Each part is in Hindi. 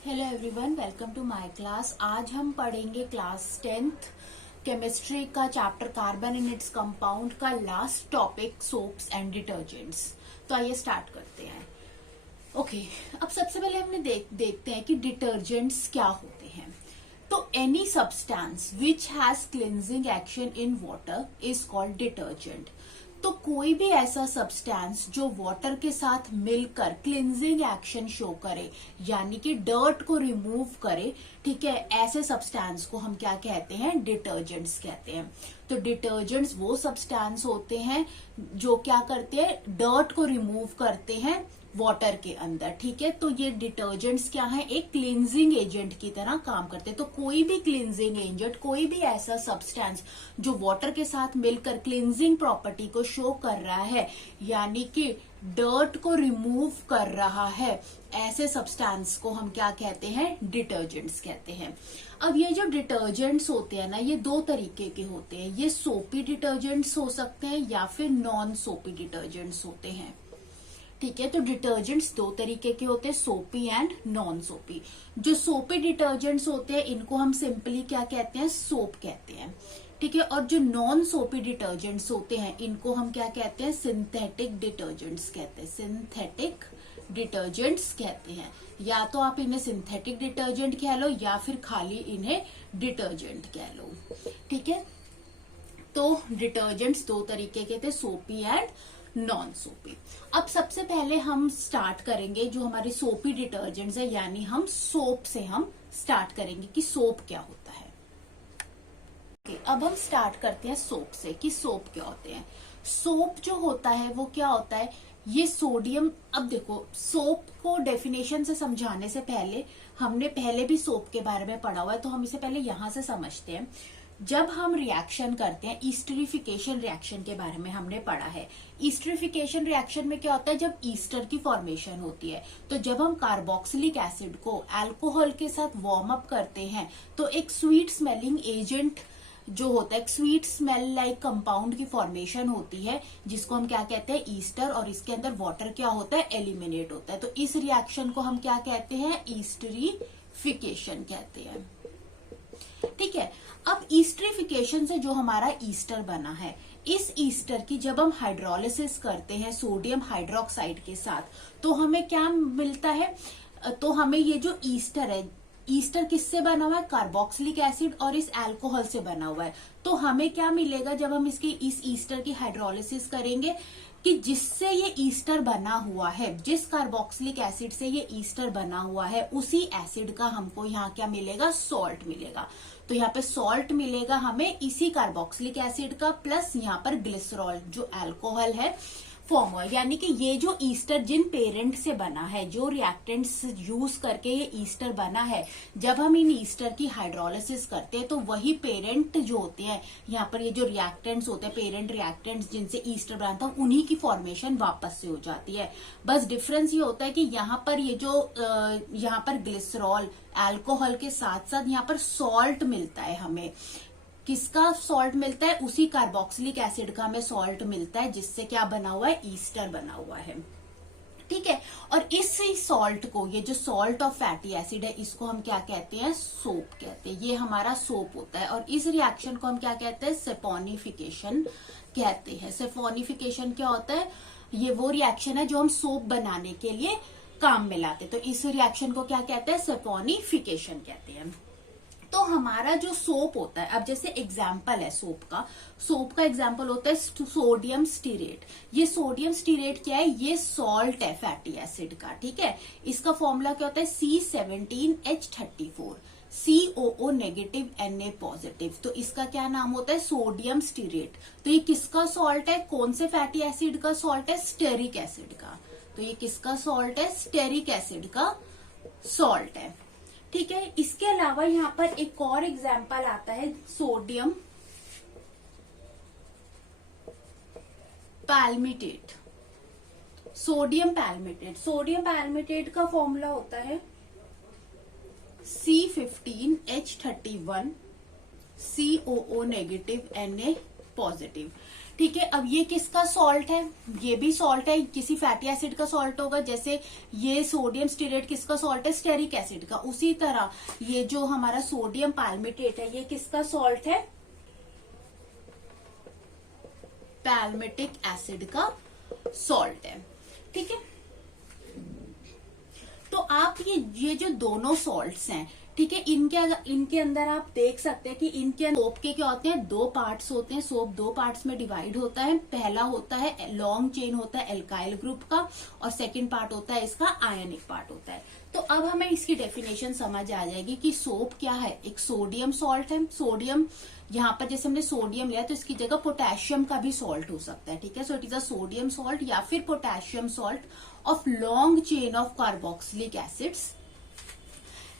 Hello everyone, welcome to my class. आज हम पढ़ेंगे क्लास 10th केमिस्ट्री का chapter carbon and its compound का last topic soaps and detergents. तो आइए स्टार्ट करते हैं। ओके, अब सबसे पहले हमने देखते हैं कि डिटर्जेंट्स क्या होते हैं। तो any substance which has cleansing action in water is called detergent. तो कोई भी ऐसा सब्सटेंस जो वाटर के साथ मिलकर क्लिनजिंग एक्शन शो करे, यानी कि डर्ट को रिमूव करे, ठीक है, ऐसे सब्सटेंस को हम क्या कहते हैं? डिटर्जेंट्स कहते हैं। तो डिटर्जेंट्स वो सब्सटेंस होते हैं जो क्या करते हैं? डर्ट को रिमूव करते हैं वाटर के अंदर, ठीक है। तो ये डिटर्जेंट्स क्या है? एक क्लींजिंग एजेंट की तरह काम करते हैं। तो कोई भी क्लींजिंग एजेंट, कोई भी ऐसा सब्सटेंस जो वाटर के साथ मिलकर क्लींजिंग प्रॉपर्टी को शो कर रहा है, यानी कि डर्ट को रिमूव कर रहा है, ऐसे सब्सटेंस को हम क्या कहते हैं? डिटर्जेंट्स कहते हैं। अब ये जो डिटर्जेंट्स होते हैं ना, ये दो तरीके के होते हैं। ये सोपी डिटर्जेंट्स हो सकते हैं या फिर नॉन सोपी डिटर्जेंट्स होते हैं, ठीक है। तो डिटर्जेंट्स दो तरीके के होते हैं, सोपी एंड नॉन सोपी। जो सोपी डिटर्जेंट्स होते हैं इनको हम सिंपली क्या कहते हैं? सोप कहते हैं, ठीक है। और जो नॉन सोपी डिटर्जेंट्स होते हैं इनको हम क्या कहते हैं? सिंथेटिक डिटर्जेंट्स कहते हैं। सिंथेटिक डिटर्जेंट्स कहते हैं। या तो आप इन्हें सिंथेटिक डिटर्जेंट कह लो या फिर खाली इन्हें डिटर्जेंट कह लो, ठीक है। तो डिटर्जेंट्स दो तरीके के थे, सोपी एंड नॉन सोपी। अब सबसे पहले हम स्टार्ट करेंगे जो हमारे सोपी डिटर्जेंट्स है, यानी हम सोप से हम स्टार्ट करेंगे कि सोप क्या होता है। अब हम स्टार्ट करते हैं सोप से कि सोप क्या होते हैं। सोप जो होता है वो क्या होता है? ये सोडियम। अब देखो, सोप को डेफिनेशन से समझाने से पहले हमने पहले भी सोप के बारे में पढ़ा हुआ है, तो हम इसे पहले यहां से समझते हैं। जब हम रिएक्शन करते हैं, ईस्टरिफिकेशन रिएक्शन के बारे में हमने पढ़ा है। ईस्टरिफिकेशन रिएक्शन में क्या होता है? जब ईस्टर की फॉर्मेशन होती है, तो जब हम कार्बोक्सिलिक एसिड को अल्कोहल के साथ वार्म अप करते हैं तो एक स्वीट स्मेलिंग एजेंट जो होता है, एक स्वीट स्मेल लाइक कंपाउंड की फॉर्मेशन होती है, जिसको हम क्या कहते हैं? ईस्टर। और इसके अंदर वाटर क्या होता है? एलिमिनेट होता है। तो इस रिएक्शन को हम क्या कहते हैं? ईस्टरिफिकेशन कहते हैं, ठीक है। अब ईस्टरिफिकेशन से जो हमारा ईस्टर बना है, इस ईस्टर की जब हम हाइड्रोलिसिस करते हैं सोडियम हाइड्रोक्साइड के साथ, तो हमें क्या मिलता है? तो हमें ये जो ईस्टर है, ईस्टर किससे बना हुआ है? कार्बोक्सिलिक एसिड और इस अल्कोहल से बना हुआ है। तो हमें क्या मिलेगा जब हम इसकी इस ईस्टर की हाइड्रोलिसिस करेंगे? कि जिससे ये ईस्टर बना हुआ है, जिस कार्बोक्सिलिक एसिड से ये ईस्टर बना हुआ है, उसी एसिड का हमको यहाँ क्या मिलेगा? सॉल्ट मिलेगा। तो यहाँ पे सॉल्ट मिलेगा हमें इसी कार्बोक्सिलिक एसिड का, प्लस यहाँ पर ग्लिसरॉल जो अल्कोहल है फॉर्म हुआ। यानी कि ये जो ईस्टर जिन पेरेंट से बना है, जो रिएक्टेंट्स यूज करके ये ईस्टर बना है, जब हम इन ईस्टर की हाइड्रोलिसिस करते हैं तो वही पेरेंट जो होते हैं, यहाँ पर ये जो रिएक्टेंट्स होते हैं, पेरेंट रिएक्टेंट्स जिनसे ईस्टर बना था, उन्हीं की फॉर्मेशन वापस से हो जाती है। बस डिफरेंस ये होता है कि यहाँ पर ये जो यहाँ पर ग्लिसरॉल अल्कोहल के साथ साथ यहाँ पर सॉल्ट मिलता है हमें। किसका सॉल्ट मिलता है? उसी कार्बोक्सिलिक एसिड का हमें सॉल्ट मिलता है, जिससे क्या बना हुआ है? ईस्टर बना हुआ है, ठीक है। और इसी सॉल्ट को, ये जो सॉल्ट ऑफ फैटी एसिड है, इसको हम क्या कहते हैं? सोप कहते हैं। ये हमारा सोप होता है। और इस रिएक्शन को हम क्या कहते हैं? सेपोनिफिकेशन कहते हैं। सेपोनिफिकेशन क्या होता है? ये वो रिएक्शन है जो हम सोप बनाने के लिए काम में लाते हैं। तो इस रिएक्शन को क्या कहते हैं? सेपोनिफिकेशन कहते हैं। तो हमारा जो सोप होता है, अब जैसे एग्जाम्पल है सोप का एग्जाम्पल होता है सोडियम स्टीरेट। ये सोडियम स्टीरेट क्या है? ये सॉल्ट है फैटी एसिड का, ठीक है। इसका फॉर्मूला क्या होता है? C17H34, COO negative Na positive. तो इसका क्या नाम होता है? Sodium stearate. तो ये किसका सॉल्ट है? कौन से फैटी एसिड का सॉल्ट है? स्टेरिक एसिड का। तो ये किसका सॉल्ट है? स्टेरिक एसिड का सॉल्ट है, ठीक है। इसके अलावा यहाँ पर एक और एग्जाम्पल आता है सोडियम पैल्मिटेट। सोडियम पैल्मिटेट का फॉर्मूला होता है C15H31, COO negative Na positive, ठीक है, अब ये किसका सॉल्ट है, ये भी सॉल्ट है, किसी फैटी एसिड का सॉल्ट होगा, जैसे ये सोडियम स्टीरेट किसका सॉल्ट है, स्टेरिक एसिड का। उसी तरह ये जो हमारा सोडियम पाल्मिटेट है ये किसका सॉल्ट है, पैल्मिटिक एसिड का सॉल्ट है। ठीक है, तो आप ये जो दोनों सॉल्ट्स हैं, ठीक है, इनके अंदर आप देख सकते हैं कि इनके अंदर सोप के क्या होते हैं, दो पार्ट्स होते हैं। सोप दो पार्ट्स में डिवाइड होता है। पहला होता है लॉन्ग चेन होता है एल्काइल ग्रुप का, और सेकंड पार्ट होता है इसका आयनिक पार्ट होता है। तो अब हमें इसकी डेफिनेशन समझ आ जाएगी कि सोप क्या है, एक सोडियम सॉल्ट है। सोडियम यहाँ पर जैसे हमने सोडियम लिया तो इसकी जगह पोटेशियम का भी सॉल्ट हो सकता है। ठीक है, so it is a sodium salt या फिर potassium salt of long chain of carboxylic acids.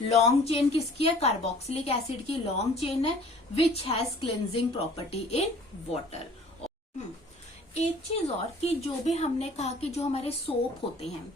Long chain किसकी है, कार्बोक्सिलिक एसिड की लॉन्ग चेन है, which has cleansing property in water. एक चीज और कि जो भी हमने कहा कि जो हमारे सोप होते हैं,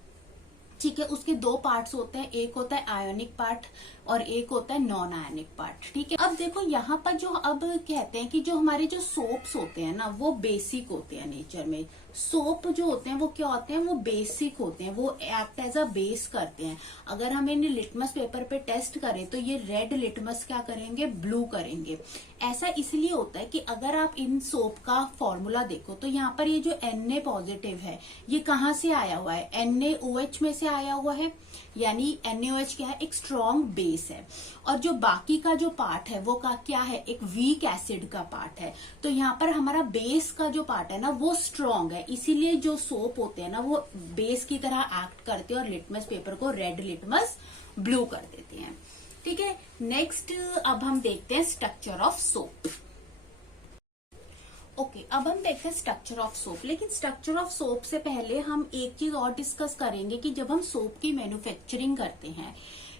ठीक है, उसके दो पार्ट्स होते हैं, एक होता है आयोनिक पार्ट और एक होता है नॉन आयोनिक पार्ट। ठीक है, अब देखो यहाँ पर जो अब कहते हैं कि जो हमारे जो सोप्स होते हैं ना वो बेसिक होते हैं नेचर में। सोप जो होते हैं वो क्या होते हैं, वो बेसिक होते हैं, वो एक्ट एज अ बेस करते हैं। अगर हम इन्हें लिटमस पेपर पे टेस्ट करें तो ये रेड लिटमस क्या करेंगे, ब्लू करेंगे। ऐसा इसलिए होता है कि अगर आप इन सोप का फॉर्मूला देखो तो यहाँ पर ये जो Na पॉजिटिव है ये कहाँ से आया हुआ है, NaOH में से आया हुआ है, यानी NaOH क्या है, एक स्ट्रॉन्ग बेस है। और जो बाकी का जो पार्ट है वो क्या है, एक वीक एसिड का पार्ट है। तो यहाँ पर हमारा बेस का जो पार्ट है ना वो स्ट्रॉन्ग है, इसीलिए जो सोप होते हैं ना वो बेस की तरह एक्ट करते हैं और लिटमस पेपर को रेड लिटमस ब्लू कर देते हैं। ठीक है, नेक्स्ट अब हम देखते हैं स्ट्रक्चर ऑफ सोप। ओके, अब हम देखते हैं स्ट्रक्चर ऑफ सोप। लेकिन स्ट्रक्चर ऑफ सोप से पहले हम एक चीज और डिस्कस करेंगे कि जब हम सोप की मैन्युफैक्चरिंग करते हैं,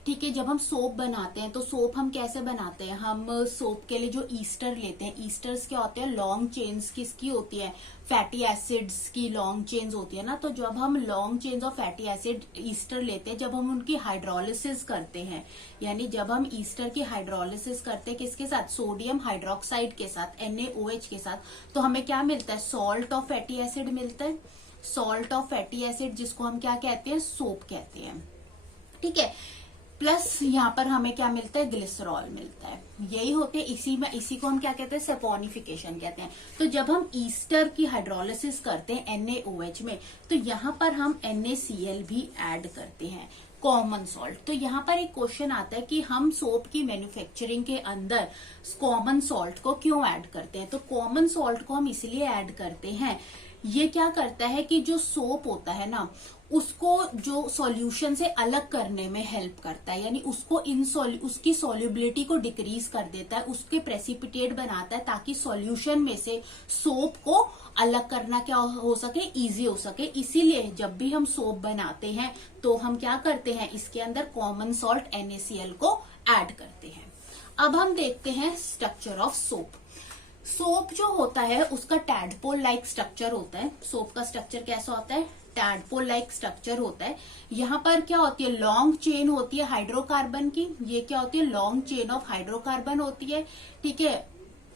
ठीक है, जब हम सोप बनाते हैं तो सोप हम कैसे बनाते हैं, हम सोप के लिए जो ईस्टर लेते हैं, ईस्टर्स क्या होते हैं, लॉन्ग चेन्स किसकी होती है, फैटी एसिड्स की लॉन्ग चेन्स होती है ना। तो जब हम long chains of fatty acid Easter लेते हैं, जब हम उनकी हाइड्रोलिसिस करते हैं, यानी जब हम ईस्टर की हाइड्रोलिसिस करते हैं किसके साथ, सोडियम हाइड्रोक्साइड के साथ, NaOH के साथ, तो हमें क्या मिलता है, सॉल्ट ऑफ फैटी एसिड मिलता है। सॉल्ट ऑफ फैटी एसिड जिसको हम क्या कहते हैं, सोप कहते हैं। ठीक है, प्लस यहाँ पर हमें क्या मिलता है, ग्लिसरॉल मिलता है। यही होते हैं, इसी को हम क्या कहते हैं, सैपोनिफिकेशन कहते हैं। तो जब हम ईस्टर की हाइड्रोलिसिस करते हैं NaOH में, तो यहाँ पर हम NaCl भी ऐड करते हैं, कॉमन सॉल्ट। तो यहाँ पर एक क्वेश्चन आता है कि हम सोप की मैन्युफैक्चरिंग के अंदर कॉमन सॉल्ट को क्यों ऐड करते हैं। तो कॉमन सॉल्ट को हम इसलिए ऐड करते हैं, ये क्या करता है कि जो सोप होता है ना उसको जो सॉल्यूशन से अलग करने में हेल्प करता है, यानी उसको उसकी सॉल्युबिलिटी को डिक्रीज कर देता है, उसके प्रेसिपिटेट बनाता है, ताकि सॉल्यूशन में से सोप को अलग करना क्या हो सके, इजी हो सके। इसीलिए जब भी हम सोप बनाते हैं तो हम क्या करते हैं, इसके अंदर कॉमन सॉल्ट NaCl को ऐड करते हैं। अब हम देखते हैं स्ट्रक्चर ऑफ सोप। सोप जो होता है उसका टैडपोल लाइक स्ट्रक्चर होता है। सोप का स्ट्रक्चर कैसा होता है, टैडपोल लाइक स्ट्रक्चर होता है। यहाँ पर क्या होती है, लॉन्ग चेन होती है हाइड्रोकार्बन की। ये क्या होती है, लॉन्ग चेन ऑफ हाइड्रोकार्बन होती है। ठीक है,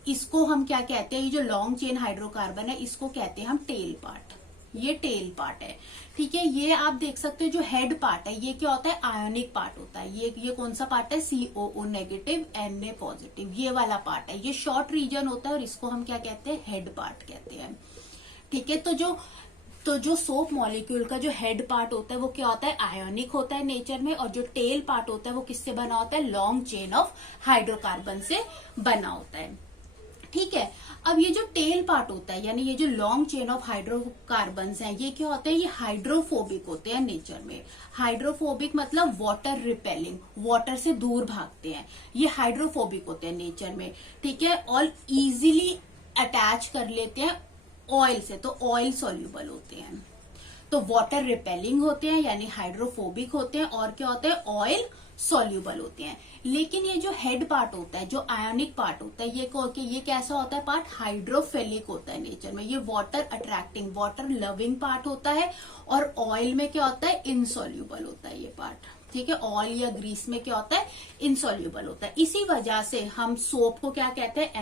इसको हम क्या कहते हैं, ये जो लॉन्ग चेन हाइड्रोकार्बन है इसको कहते हैं हम टेल पार्ट। ये टेल पार्ट है। ठीक है, ये आप देख सकते हो जो हेड पार्ट है ये क्या होता है, आयोनिक पार्ट होता है। ये कौन सा पार्ट है, COO नेगेटिव Na पॉजिटिव, ये वाला पार्ट है। ये शॉर्ट रीजन होता है और इसको हम क्या कहते हैं, हेड पार्ट कहते हैं। ठीक है, तो जो सोप मॉलिक्यूल का जो हेड पार्ट होता है वो क्या होता है, आयोनिक होता है नेचर में, और जो टेल पार्ट होता है वो किससे बना होता है, लॉन्ग चेन ऑफ हाइड्रोकार्बन से बना होता है। ठीक है, अब ये जो टेल पार्ट होता है, यानी ये जो लॉन्ग चेन ऑफ हाइड्रोकार्बन हैं, ये क्या होते हैं, ये हाइड्रोफोबिक होते हैं नेचर में। हाइड्रोफोबिक मतलब वाटर रिपेलिंग, वाटर से दूर भागते हैं, ये हाइड्रोफोबिक होते हैं नेचर में। ठीक है, और इजीली अटैच कर लेते हैं ऑयल से, तो ऑयल सॉल्यूबल होते हैं। तो वाटर रिपेलिंग होते हैं यानी हाइड्रोफोबिक होते हैं, और क्या होते हैं, ऑयल सॉल्यूबल होते हैं। लेकिन ये जो हेड पार्ट होता है, जो आयोनिक पार्ट होता है, ये कैसा होता है पार्ट, हाइड्रोफिलिक होता है नेचर में। ये water attracting, water loving part होता है, और ऑयल में क्या होता है, इनसॉल्यूबल होता है ये पार्ट। ठीक है, ऑयल या ग्रीस में क्या होता है, इनसॉल्यूबल होता है। इसी वजह से हम सोप को क्या कहते हैं,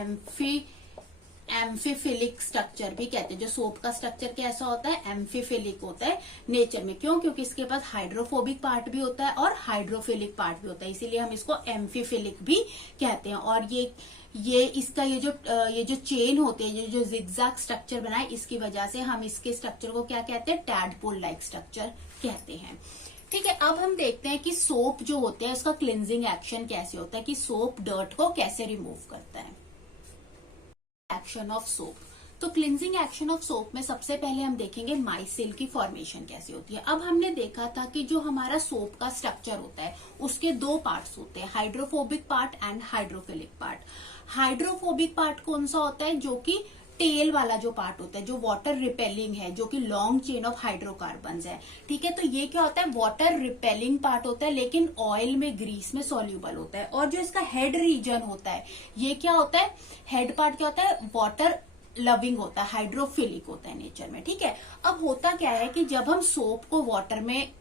एम्फीफिलिक स्ट्रक्चर भी कहते हैं। जो सोप का स्ट्रक्चर कैसा होता है, एम्फीफिलिक होता है नेचर में। क्यों? क्योंकि इसके पास हाइड्रोफोबिक पार्ट भी होता है और हाइड्रोफिलिक पार्ट भी होता है, इसीलिए हम इसको एम्फीफिलिक भी कहते हैं। और ये इसका ये जो चेन होते हैं, ये जो जिगजैग स्ट्रक्चर बना है, इसकी वजह से हम इसके स्ट्रक्चर को क्या कहते हैं, टैडपोल लाइक स्ट्रक्चर कहते हैं। ठीक है, अब हम देखते हैं कि सोप जो होते हैं उसका क्लिनजिंग एक्शन कैसे होता है, कि सोप डर्ट को कैसे रिमूव करता है। एक्शन ऑफ सोप, तो क्लिनजिंग एक्शन ऑफ सोप में सबसे पहले हम देखेंगे माइसिल की फॉर्मेशन कैसे होती है। अब हमने देखा था कि जो हमारा सोप का स्ट्रक्चर होता है उसके दो पार्ट्स होते हैं, hydrophobic part and hydrophilic part. Hydrophobic part कौन सा होता है, जो कि टेल वाला जो पार्ट होता है, जो वाटर रिपेलिंग है, जो कि लॉन्ग चेन ऑफ हाइड्रोकार्बन्स है। ठीक है, तो ये क्या होता है, वाटर रिपेलिंग पार्ट होता है, लेकिन ऑयल में, ग्रीस में सॉल्यूबल होता है। और जो इसका हेड रीजन होता है, ये क्या होता है, हेड पार्ट क्या होता है, वाटर लविंग होता है, हाइड्रोफिलिक होता है नेचर में। ठीक है, अब होता क्या है कि जब हम सोप को वाटर में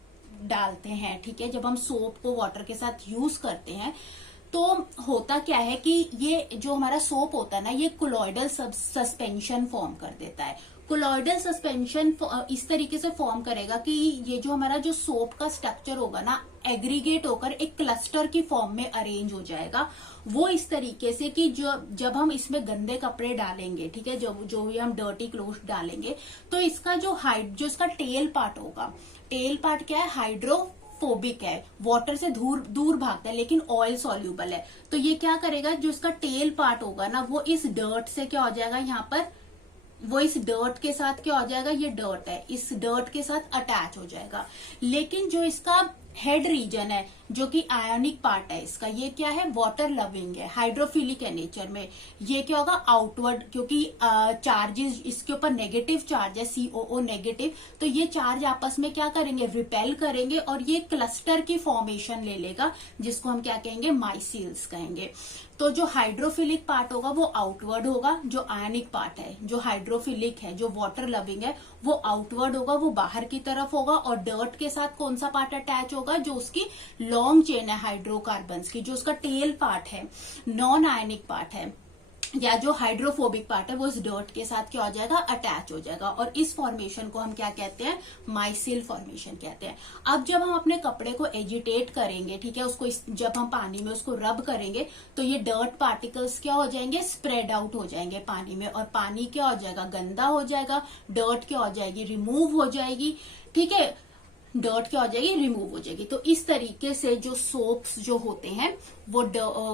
डालते हैं, ठीक है, जब हम सोप को वाटर के साथ यूज करते हैं, तो होता क्या है कि ये जो हमारा सोप होता है ना, ये कोलॉइडल सस्पेंशन फॉर्म कर देता है। कोलॉइडल सस्पेंशन इस तरीके से फॉर्म करेगा कि ये जो हमारा जो सोप का स्ट्रक्चर होगा ना, एग्रीगेट होकर एक क्लस्टर की फॉर्म में अरेंज हो जाएगा। वो इस तरीके से कि जब हम इसमें गंदे कपड़े डालेंगे, ठीक है, जो भी हम डर्टी क्लोथ डालेंगे, तो इसका जो इसका टेल पार्ट होगा, टेल पार्ट क्या है, हाइड्रोफोबिक है, वाटर से दूर भागता है, लेकिन ऑयल सॉल्यूबल है। तो ये क्या करेगा, जो इसका टेल पार्ट होगा ना, वो इस डर्ट से क्या हो जाएगा, यहाँ पर वो इस डर्ट के साथ क्या हो जाएगा, ये डर्ट है, इस डर्ट के साथ अटैच हो जाएगा। लेकिन जो इसका हेड रीजन है, जो कि आयोनिक पार्ट है इसका, ये क्या है, वाटर लविंग है, हाइड्रोफिलिक है नेचर में। ये क्या होगा, आउटवर्ड, क्योंकि चार्जेस इसके ऊपर नेगेटिव चार्ज है, COO नेगेटिव, तो ये चार्ज आपस में क्या करेंगे, रिपेल करेंगे, और ये क्लस्टर की फॉर्मेशन ले लेगा, जिसको हम क्या कहेंगे, माइसिल्स कहेंगे। तो जो हाइड्रोफिलिक पार्ट होगा वो आउटवर्ड होगा, जो आयनिक पार्ट है, जो हाइड्रोफिलिक है, जो वाटर लविंग है, वो आउटवर्ड होगा, वो बाहर की तरफ होगा। और डर्ट के साथ कौन सा पार्ट अटैच होगा, जो उसकी लॉन्ग चेन है हाइड्रोकार्बन्स की, जो उसका टेल पार्ट है, नॉन आयनिक पार्ट है, या जो हाइड्रोफोबिक पार्ट है, वो इस डर्ट के साथ क्या हो जाएगा, अटैच हो जाएगा। और इस फॉर्मेशन को हम क्या कहते हैं, माइसिल फॉर्मेशन कहते हैं। अब जब हम अपने कपड़े को एजिटेट करेंगे, ठीक है, उसको जब हम पानी में उसको रब करेंगे, तो ये डर्ट पार्टिकल्स क्या हो जाएंगे, स्प्रेड आउट हो जाएंगे पानी में, और पानी क्या हो जाएगा, गंदा हो जाएगा, डर्ट क्या हो जाएगी, रिमूव हो जाएगी। ठीक है, डर्ट क्या हो जाएगी, रिमूव हो जाएगी। तो इस तरीके से जो सोप्स जो होते हैं वो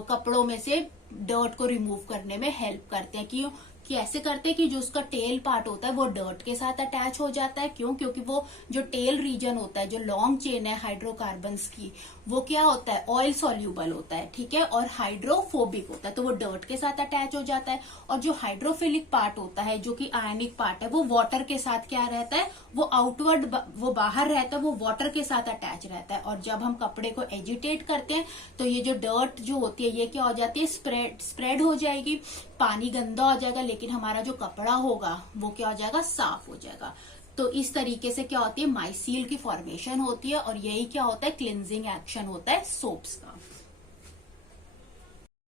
कपड़ों में से डर्ट को रिमूव करने में हेल्प करते हैं। क्यों, कैसे करते हैं कि जो उसका टेल पार्ट होता है वो डर्ट के साथ अटैच हो जाता है। क्यों, क्योंकि वो जो टेल रीजन होता है, जो लॉन्ग चेन है हाइड्रोकार्बन्स की, वो क्या होता है, ऑयल सॉल्यूबल होता है, ठीक है, और हाइड्रोफोबिक होता है, तो वो डर्ट के साथ अटैच हो जाता है। और जो हाइड्रोफिलिक पार्ट होता है, जो कि आयनिक पार्ट है, वो वाटर के साथ क्या रहता है, वो आउटवर्ड, वो बाहर रहता है, वो वाटर के साथ अटैच रहता है। और जब हम कपड़े को एजिटेट करते हैं, तो ये जो डर्ट जो होती है, ये क्या हो जाती है, स्प्रेड हो जाएगी, पानी गंदा हो जाएगा, लेकिन हमारा जो कपड़ा होगा वो क्या हो जाएगा, साफ हो जाएगा। तो इस तरीके से क्या होती है, माइसील की फॉर्मेशन होती है, और यही क्या होता है, क्लिनजिंग एक्शन होता है सोप्स का।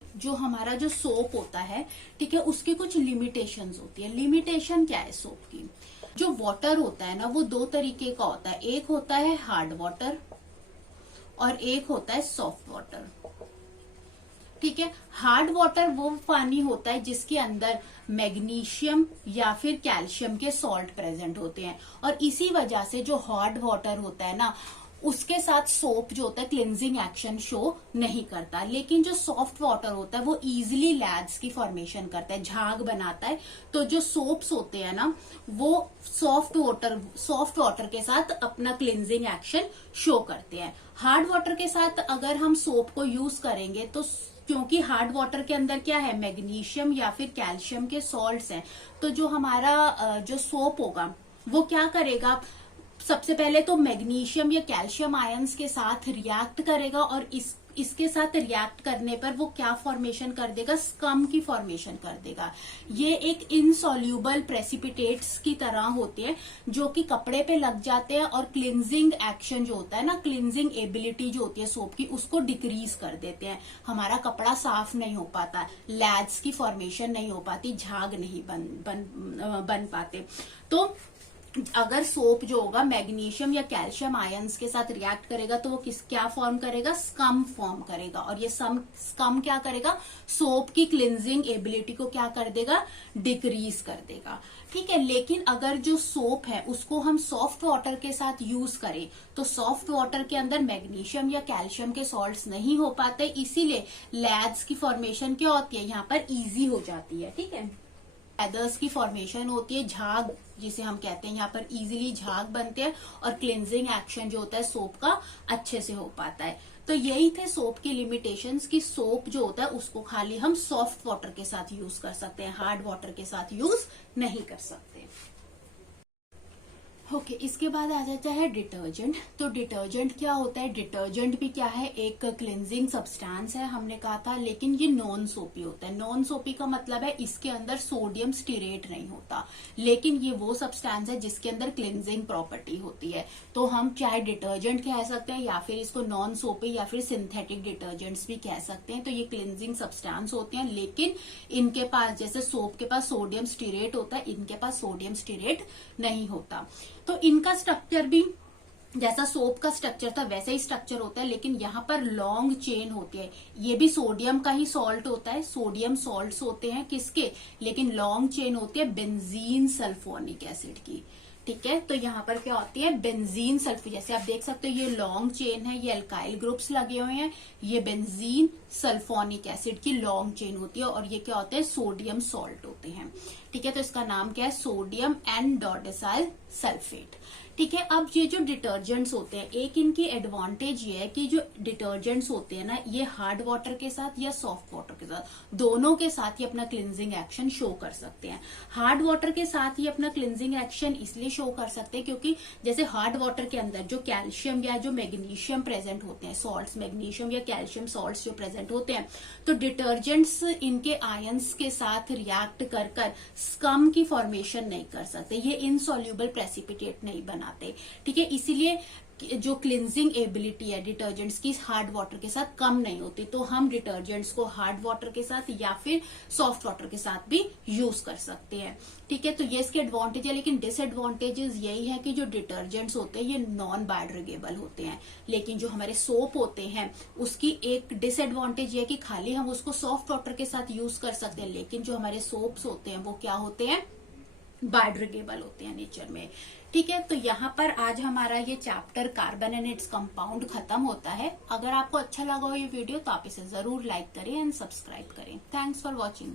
जो हमारा जो सोप होता है, ठीक है, उसकी कुछ लिमिटेशंस होती है। लिमिटेशन क्या है सोप की, जो वाटर होता है ना, वो दो तरीके का होता है, एक होता है हार्ड वाटर और एक होता है सॉफ्ट वाटर। ठीक है, हार्ड वाटर वो पानी होता है जिसके अंदर मैग्नीशियम या फिर कैल्शियम के सॉल्ट प्रेजेंट होते हैं, और इसी वजह से जो हार्ड वाटर होता है ना, उसके साथ सोप जो होता है क्लिनजिंग एक्शन शो नहीं करता। लेकिन जो सॉफ्ट वाटर होता है वो इजिली लैड्स की फॉर्मेशन करता है, झाग बनाता है। तो जो सोप्स होते हैं ना, वो सॉफ्ट वाटर के साथ अपना क्लिनजिंग एक्शन शो करते हैं। हार्ड वाटर के साथ अगर हम सोप को यूज करेंगे, तो क्योंकि हार्ड वाटर के अंदर क्या है, मैग्नीशियम या फिर कैल्शियम के सॉल्ट्स हैं, तो जो हमारा जो सोप होगा वो क्या करेगा, सबसे पहले तो मैग्नीशियम या कैल्शियम आयंस के साथ रिएक्ट करेगा और इसके साथ रिएक्ट करने पर वो क्या फॉर्मेशन कर देगा, स्कम की फॉर्मेशन कर देगा। ये एक इनसॉल्यूबल प्रेसिपिटेट्स की तरह होते हैं जो कि कपड़े पे लग जाते हैं और क्लिनजिंग एक्शन जो होता है ना, क्लिनजिंग एबिलिटी जो होती है सोप की, उसको डिक्रीज कर देते हैं। हमारा कपड़ा साफ नहीं हो पाता, लैड्स की फॉर्मेशन नहीं हो पाती, झाग नहीं बन पाते। तो अगर सोप जो होगा मैग्नीशियम या कैल्शियम आयंस के साथ रिएक्ट करेगा तो वो क्या फॉर्म करेगा, स्कम फॉर्म करेगा। और ये स्कम क्या करेगा, सोप की क्लिनजिंग एबिलिटी को क्या कर देगा, डिक्रीज कर देगा। ठीक है, लेकिन अगर जो सोप है उसको हम सॉफ्ट वाटर के साथ यूज करें तो सॉफ्ट वाटर के अंदर मैग्नीशियम या कैल्शियम के सॉल्ट्स नहीं हो पाते, इसीलिए लैड्स की फॉर्मेशन क्या होती है, यहाँ पर इजी हो जाती है। ठीक है, एदर्स की फॉर्मेशन होती है, झाग जिसे हम कहते हैं, यहाँ पर इजीली झाग बनते हैं और क्लिनजिंग एक्शन जो होता है सोप का अच्छे से हो पाता है। तो यही थे सोप की लिमिटेशंस कि सोप जो होता है उसको खाली हम सॉफ्ट वाटर के साथ यूज कर सकते हैं, हार्ड वाटर के साथ यूज नहीं कर सकते। ओके, इसके बाद आ जाता है डिटर्जेंट। तो डिटर्जेंट क्या होता है, डिटर्जेंट भी क्या है, एक क्लिनजिंग सब्सटेंस है हमने कहा था, लेकिन ये नॉन सोपी होता है। नॉन सोपी का मतलब है इसके अंदर सोडियम स्टीरेट नहीं होता, लेकिन ये वो सब्सटेंस है जिसके अंदर क्लिनजिंग प्रॉपर्टी होती है। तो हम चाहे डिटर्जेंट कह सकते हैं या फिर इसको नॉन सोपी या फिर सिंथेटिक डिटर्जेंट्स भी कह सकते हैं। तो ये क्लिनजिंग सब्सटेंस होते हैं, लेकिन इनके पास, जैसे सोप के पास सोडियम स्टीरेट होता है, इनके पास सोडियम स्टीरेट नहीं होता। तो इनका स्ट्रक्चर भी जैसा सोप का स्ट्रक्चर था वैसा ही स्ट्रक्चर होता है, लेकिन यहाँ पर लॉन्ग चेन होती है। ये भी सोडियम का ही सॉल्ट होता है, सोडियम सॉल्ट्स होते हैं किसके, लेकिन लॉन्ग चेन होती है बेंजीन सल्फोनिक एसिड की। ठीक है, तो यहाँ पर क्या होती है, बेंजीन सल्फर, जैसे आप देख सकते हो ये लॉन्ग चेन है, ये अल्काइल ग्रुप्स लगे हुए हैं, ये बेंजीन सल्फोनिक एसिड की लॉन्ग चेन होती है और ये क्या होते हैं, सोडियम सॉल्ट होते हैं। ठीक है, तो इसका नाम क्या है, सोडियम एन-डोडेसाइल सल्फेट। ठीक है, अब ये जो डिटर्जेंट्स होते हैं, एक इनकी एडवांटेज ये है कि जो डिटर्जेंट्स होते हैं ना, ये हार्ड वाटर के साथ या सॉफ्ट वाटर के साथ, दोनों के साथ ही अपना क्लिनजिंग एक्शन शो कर सकते हैं। हार्ड वाटर के साथ ही अपना क्लिनजिंग एक्शन इसलिए शो कर सकते हैं क्योंकि जैसे हार्ड वाटर के अंदर जो कैल्शियम या जो मैग्नीशियम प्रेजेंट होते हैं, सॉल्ट्स, मैग्नीशियम या कैल्शियम सॉल्ट्स जो प्रेजेंट होते हैं, तो डिटर्जेंट्स इनके आयंस के साथ रिएक्ट कर कर स्कम की फॉर्मेशन नहीं कर सकते, ये इनसॉल्यूबल प्रेसिपिटेट नहीं बनाते। ठीक है, इसीलिए जो क्लिनजिंग एबिलिटी है डिटर्जेंट्स की हार्ड वाटर के साथ कम नहीं होती। तो हम डिटर्जेंट्स को हार्ड वाटर के साथ या फिर सॉफ्ट वाटर के साथ भी यूज कर सकते हैं। ठीक है, तो ये इसके एडवांटेज है, लेकिन डिसएडवांटेजेस यही है कि जो डिटर्जेंट्स होते हैं ये नॉन बायोडिग्रेडेबल होते हैं, लेकिन जो हमारे सोप होते हैं उसकी एक डिसएडवांटेज ये है कि खाली हम उसको सॉफ्ट वाटर के साथ यूज कर सकते हैं, लेकिन जो हमारे सोप्स होते हैं वो क्या होते हैं, बायोडिग्रेडेबल होते हैं नेचर में। ठीक है, तो यहाँ पर आज हमारा ये chapter carbon and its compound खत्म होता है। अगर आपको अच्छा लगा हो ये वीडियो तो आप इसे जरूर लाइक करें एंड सब्सक्राइब करें। Thanks for watching.